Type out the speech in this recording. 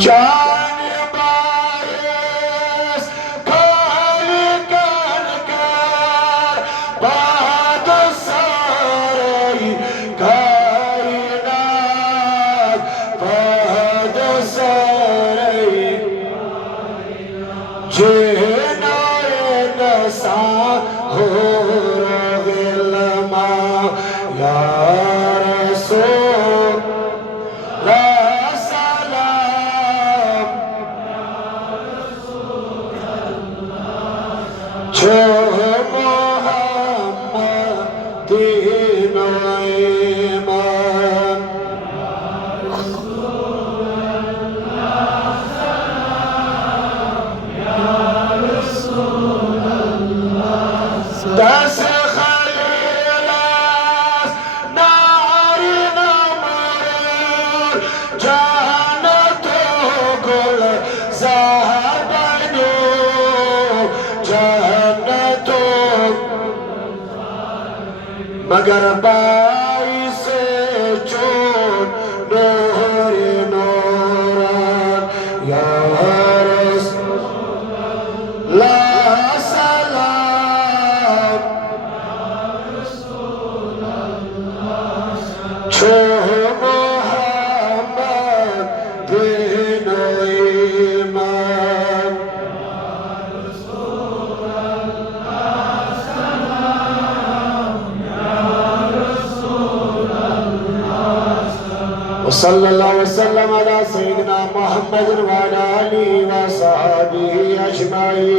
जान बारिश खाली कर कर बाद सारे कायनात बाद सारे जिनाए नसा हो रगिलमा या रसूल मगर बाई से चोर नूर नूरान या रसूल सलाम छो मोहम्मद दीन ईमान सल्लल्लाहु अलैहि वसल्लम अला सय्यिदिना मुहम्मद व अला आलिहि व सहाबिहि अजमाइन।